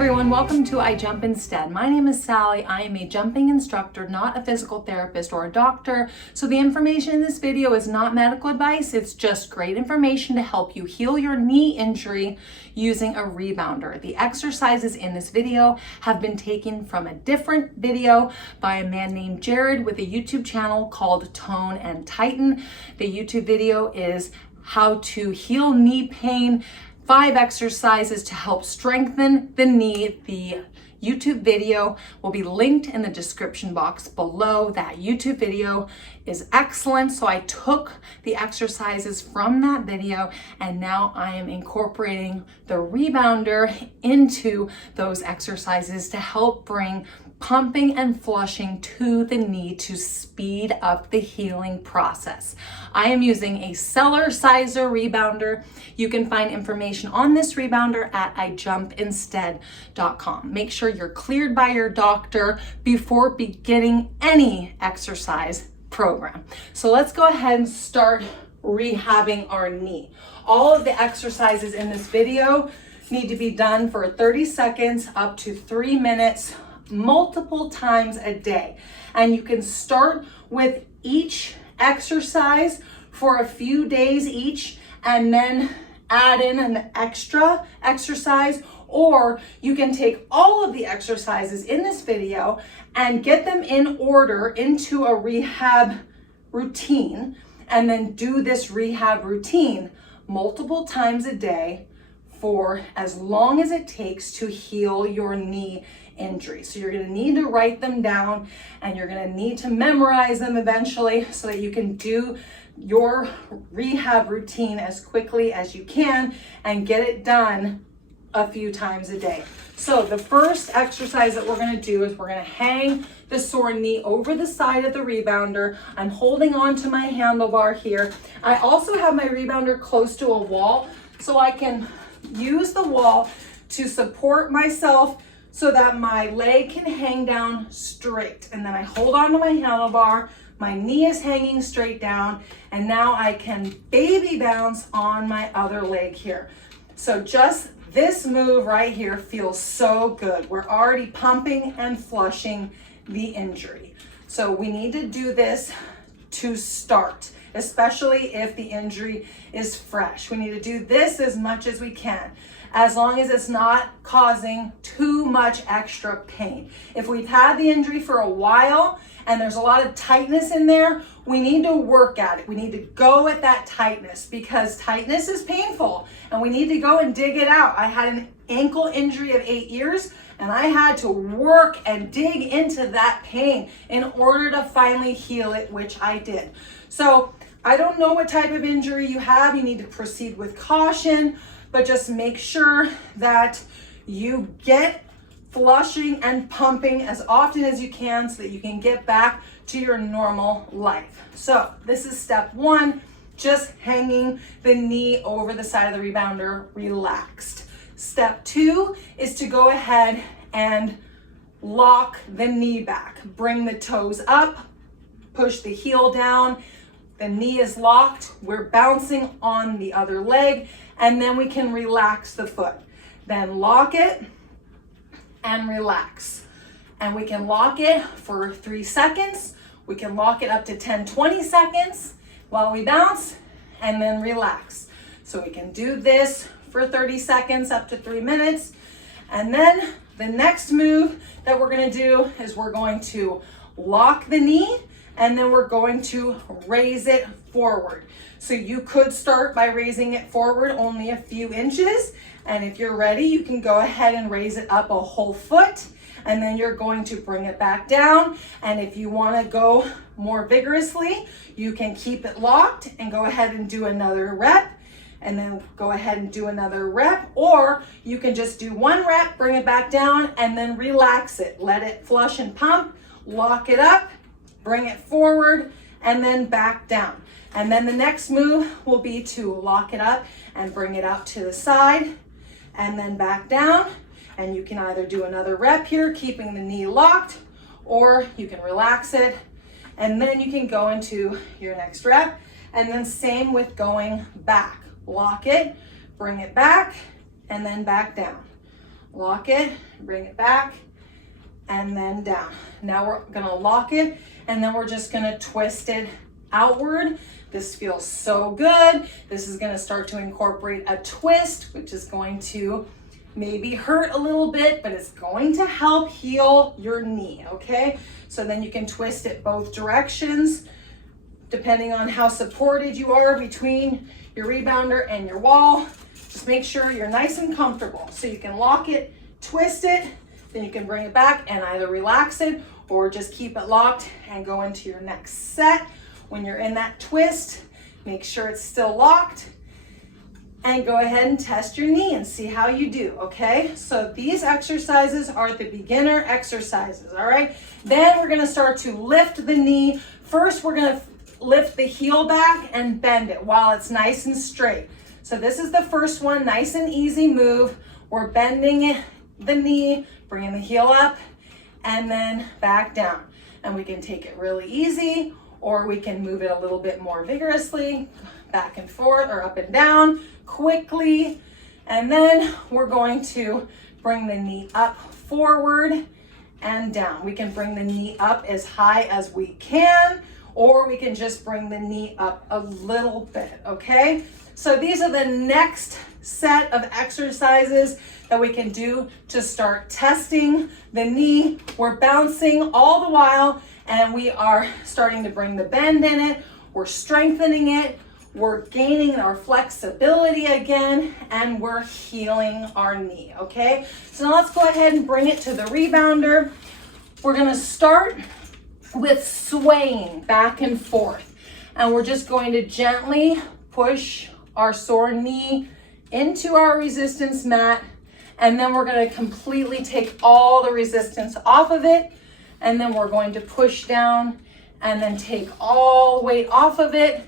everyone, welcome to I Jump Instead. My name is Sally. I am a jumping instructor, not a physical therapist or a doctor. So the information in this video is not medical advice. It's just great information to help you heal your knee injury using a rebounder. The exercises in this video have been taken from a different video by a man named Jared with a YouTube channel called Tone and Tighten. The YouTube video is how to heal knee pain, 5 exercises to help strengthen the knee. The YouTube video will be linked in the description box below. That YouTube video is excellent. So I took the exercises from that video and now I am incorporating the rebounder into those exercises to help bring pumping and flushing to the knee to speed up the healing process. I am using a Cellerciser Rebounder. You can find information on this rebounder at ijumpinstead.com. Make sure you're cleared by your doctor before beginning any exercise program. So let's go ahead and start rehabbing our knee. All of the exercises in this video need to be done for 30 seconds up to 3 minutes, multiple times a day. And you can start with each exercise for a few days each and then add in an extra exercise, or you can take all of the exercises in this video and get them in order into a rehab routine and then do this rehab routine multiple times a day for as long as it takes to heal your knee injury. So you're going to need to write them down and you're going to need to memorize them eventually so that you can do your rehab routine as quickly as you can and get it done a few times a day. So the first exercise that we're going to do is we're going to hang the sore knee over the side of the rebounder. I'm holding on to my handlebar here. I also have my rebounder close to a wall so I can use the wall to support myself so that my leg can hang down straight. And then I hold on to my handlebar, my knee is hanging straight down, and now I can baby bounce on my other leg here. So just this move right here feels so good. We're already pumping and flushing the injury. So we need to do this to start, especially if the injury is fresh. We need to do this as much as we can, as long as it's not causing too much extra pain. If we've had the injury for a while and there's a lot of tightness in there, we need to work at it. We need to go at that tightness because tightness is painful and we need to go and dig it out. I had an ankle injury of 8 years and I had to work and dig into that pain in order to finally heal it, which I did. So I don't know what type of injury you have. You need to proceed with caution, but just make sure that you get flushing and pumping as often as you can so that you can get back to your normal life. So this is step 1, just hanging the knee over the side of the rebounder, relaxed. Step 2 is to go ahead and lock the knee back. Bring the toes up, push the heel down. The knee is locked. We're bouncing on the other leg, and then we can relax the foot. Then lock it and relax. And we can lock it for 3 seconds. We can lock it up to 10, 20 seconds while we bounce and then relax. So we can do this for 30 seconds up to 3 minutes. And then the next move that we're going to do is we're going to lock the knee and then we're going to raise it forward. So you could start by raising it forward only a few inches. And if you're ready, you can go ahead and raise it up a whole foot. And then you're going to bring it back down. And if you want to go more vigorously, you can keep it locked and go ahead and do another rep. And then go ahead and do another rep. Or you can just do 1 rep, bring it back down, and then relax it. Let it flush and pump, lock it up, bring it forward, and then back down. And then the next move will be to lock it up and bring it out to the side and then back down. And you can either do another rep here, keeping the knee locked, or you can relax it. And then you can go into your next rep. And then same with going back. Lock it, bring it back, and then back down. Lock it, bring it back, and then down. Now we're gonna lock it, and then we're just gonna twist it outward. This feels so good. This is gonna start to incorporate a twist, which is going to maybe hurt a little bit, but it's going to help heal your knee, okay? So then you can twist it both directions, depending on how supported you are between your rebounder and your wall. Just make sure you're nice and comfortable. So you can lock it, twist it, then you can bring it back and either relax it or just keep it locked and go into your next set. When you're in that twist, make sure it's still locked and go ahead and test your knee and see how you do, okay? So these exercises are the beginner exercises, all right? Then we're gonna start to lift the knee. First, we're gonna lift the heel back and bend it while it's nice and straight. So this is the first one, nice and easy move. We're bending the knee, bringing the heel up, and then back down. And we can take it really easy, or we can move it a little bit more vigorously, back and forth or up and down quickly. And then we're going to bring the knee up, forward and down. We can bring the knee up as high as we can, or we can just bring the knee up a little bit, okay? So these are the next set of exercises that we can do to start testing the knee. We're bouncing all the while, and we are starting to bring the bend in it. We're strengthening it. We're gaining our flexibility again, and we're healing our knee, okay? So now let's go ahead and bring it to the rebounder. We're gonna start with swaying back and forth, and we're just going to gently push our sore knee into our resistance mat, and then we're going to completely take all the resistance off of it, and then we're going to push down and then take all weight off of it,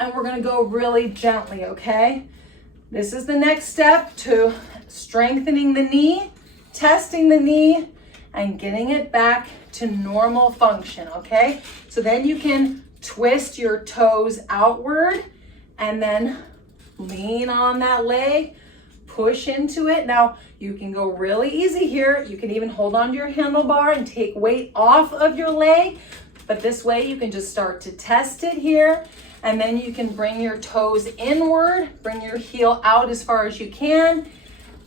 and we're going to go really gently, okay? This is the next step to strengthening the knee, testing the knee, and getting it back to normal function, okay? So then you can twist your toes outward and then lean on that leg, push into it. Now you can go really easy here. You can even hold on to your handlebar and take weight off of your leg, but this way you can just start to test it here, and then you can bring your toes inward, bring your heel out as far as you can,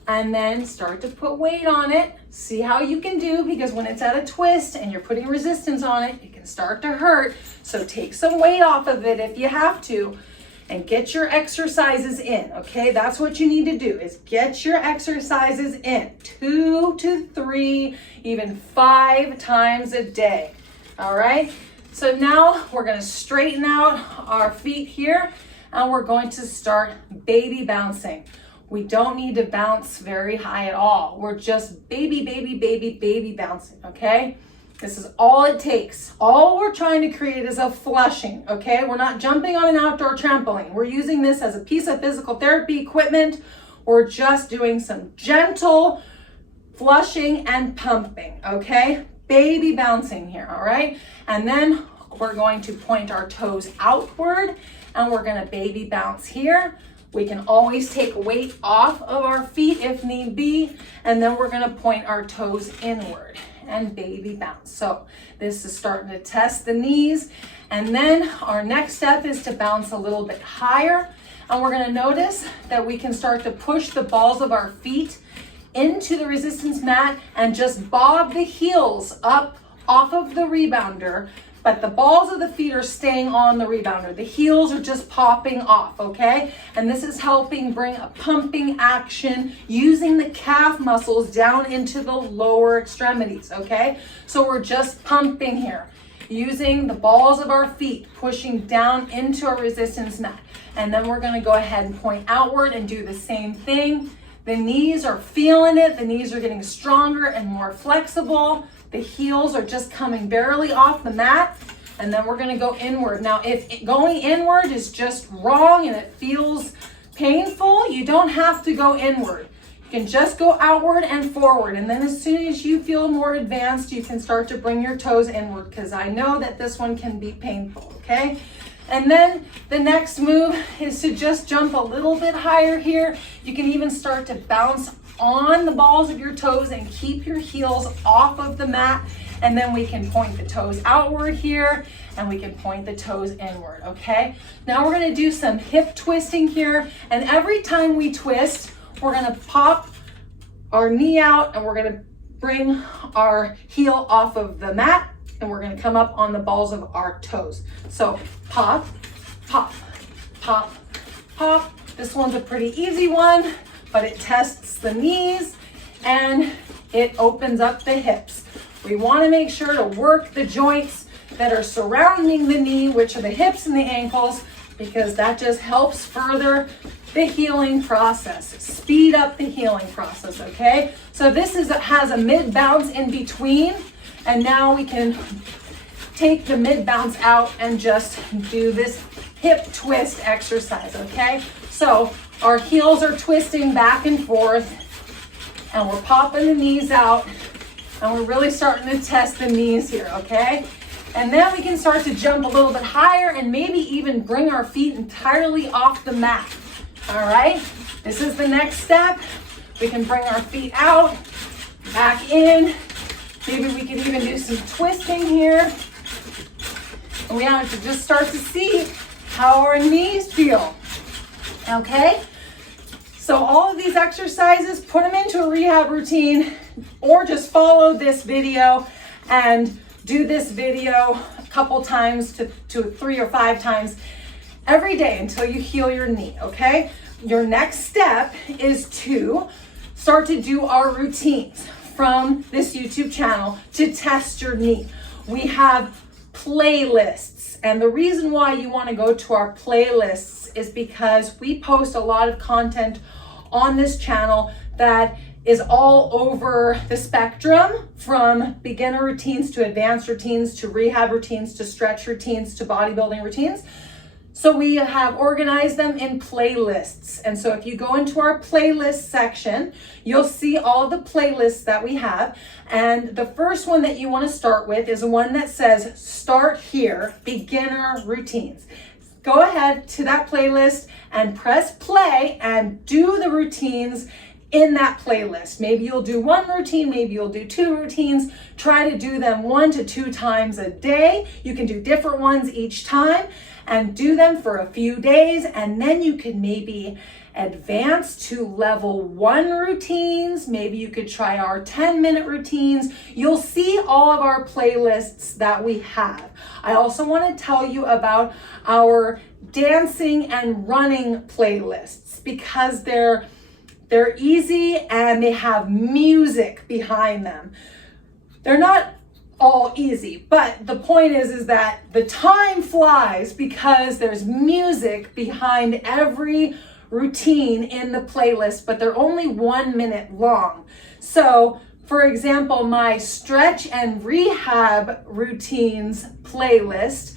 and then start to put weight on it. See how you can do, because when it's at a twist and you're putting resistance on it, it can start to hurt. So take some weight off of it if you have to, and get your exercises in, okay? That's what you need to do, is get your exercises in 2 to 3, even 5 times a day, all right? So now we're gonna straighten out our feet here, and we're going to start baby bouncing. We don't need to bounce very high at all. We're just baby bouncing, okay? This is all it takes. All we're trying to create is a flushing, okay? We're not jumping on an outdoor trampoline. We're using this as a piece of physical therapy equipment. We're just doing some gentle flushing and pumping, okay? Baby bouncing here, all right? And then we're going to point our toes outward, and we're gonna baby bounce here. We can always take weight off of our feet if need be, and then we're gonna point our toes inward and baby bounce. So this is starting to test the knees. And then our next step is to bounce a little bit higher. And we're gonna notice that we can start to push the balls of our feet into the resistance mat and just bob the heels up off of the rebounder, but the balls of the feet are staying on the rebounder. The heels are just popping off, okay? And this is helping bring a pumping action using the calf muscles down into the lower extremities, okay? So we're just pumping here, using the balls of our feet, pushing down into our resistance mat. And then we're gonna go ahead and point outward and do the same thing. The knees are feeling it. The knees are getting stronger and more flexible. The heels are just coming barely off the mat, and then we're gonna go inward. Now, if going inward is just wrong and it feels painful, you don't have to go inward. You can just go outward and forward, and then as soon as you feel more advanced, you can start to bring your toes inward, because I know that this one can be painful, okay? And then the next move is to just jump a little bit higher here. You can even start to bounce on the balls of your toes and keep your heels off of the mat. And then we can point the toes outward here, and we can point the toes inward, okay? Now we're gonna do some hip twisting here, and every time we twist, we're gonna pop our knee out, and we're gonna bring our heel off of the mat, and we're gonna come up on the balls of our toes. So pop, pop, pop, pop. This one's a pretty easy one, but it tests the knees and it opens up the hips. We want to make sure to work the joints that are surrounding the knee, which are the hips and the ankles, because that just helps further the healing process, speed up the healing process, okay? So this has a mid bounce in between, and now we can take the mid bounce out and just do this hip twist exercise, okay? So our heels are twisting back and forth, and we're popping the knees out, and we're really starting to test the knees here, okay? And then we can start to jump a little bit higher and maybe even bring our feet entirely off the mat, all right? This is the next step. We can bring our feet out, back in. Maybe we can even do some twisting here. And we have to just start to see how our knees feel, okay? So all of these exercises, put them into a rehab routine, or just follow this video and do this video a couple times to 3 or 5 times every day until you heal your knee, okay? Your next step is to start to do our routines from this YouTube channel to test your knee. We have playlists, and the reason why you want to go to our playlists is because we post a lot of content on this channel that is all over the spectrum, from beginner routines to advanced routines to rehab routines to stretch routines to bodybuilding routines. So we have organized them in playlists. And so if you go into our playlist section, you'll see all of the playlists that we have. And the first one that you want to start with is one that says Start Here, Beginner Routines. Go ahead to that playlist and press play and do the routines in that playlist. Maybe you'll do 1 routine, maybe you'll do 2 routines. Try to do them 1 to 2 times a day. You can do different ones each time and do them for a few days, and then you can maybe advance to level 1 routines. Maybe you could try our 10-minute routines. You'll see all of our playlists that we have. I also want to tell you about our dancing and running playlists, because they're easy and they have music behind them. They're not all easy, but the point is that the time flies because there's music behind every routine in the playlist, but they're only 1 minute long. So for example, my stretch and rehab routines playlist,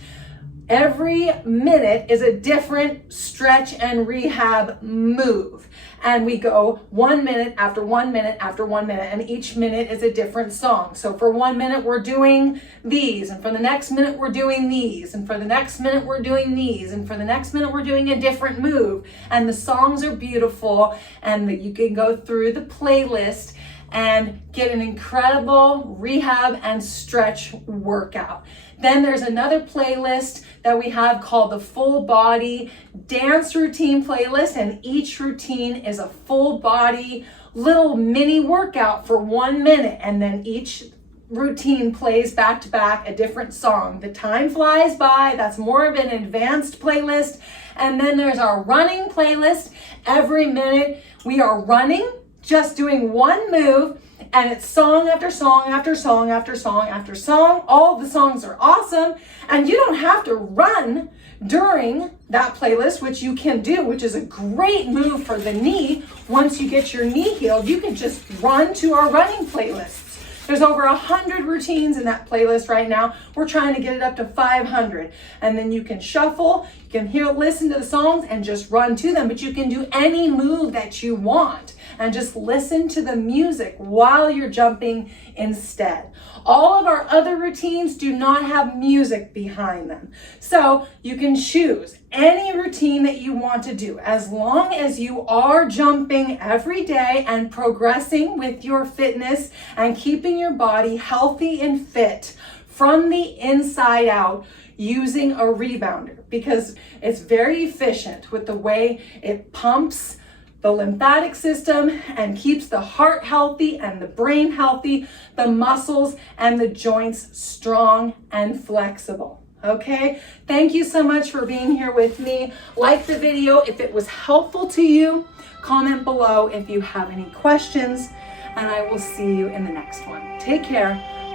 every minute is a different stretch and rehab move. And we go 1 minute after 1 minute after 1 minute, and each minute is a different song. So for 1 minute, we're doing these, and for the next minute, we're doing these, and for the next minute, we're doing these, and for the next minute, we're doing a different move. And the songs are beautiful, and you can go through the playlist and get an incredible rehab and stretch workout. Then there's another playlist that we have called the Full Body Dance Routine playlist, and each routine is a full body little mini workout for 1 minute, and then each routine plays back to back a different song. The time flies by. That's more of an advanced playlist. And then there's our running playlist. Every minute we are running, just doing 1 move, and it's song after song after song after song after song. All the songs are awesome, and you don't have to run during that playlist, which you can do, which is a great move for the knee. Once you get your knee healed, you can just run to our running playlists. There's over 100 routines in that playlist right now. We're trying to get it up to 500. And then you can shuffle, you can listen to the songs and just run to them, but you can do any move that you want. and just listen to the music while you're jumping instead. All of our other routines do not have music behind them. So you can choose any routine that you want to do as long as you are jumping every day and progressing with your fitness and keeping your body healthy and fit from the inside out using a rebounder, because it's very efficient with the way it pumps the lymphatic system and keeps the heart healthy and the brain healthy, the muscles and the joints strong and flexible. Okay, thank you so much for being here with me. Like the video if it was helpful to you. Comment below if you have any questions, and I will see you in the next one. Take care.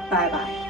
Bye-bye.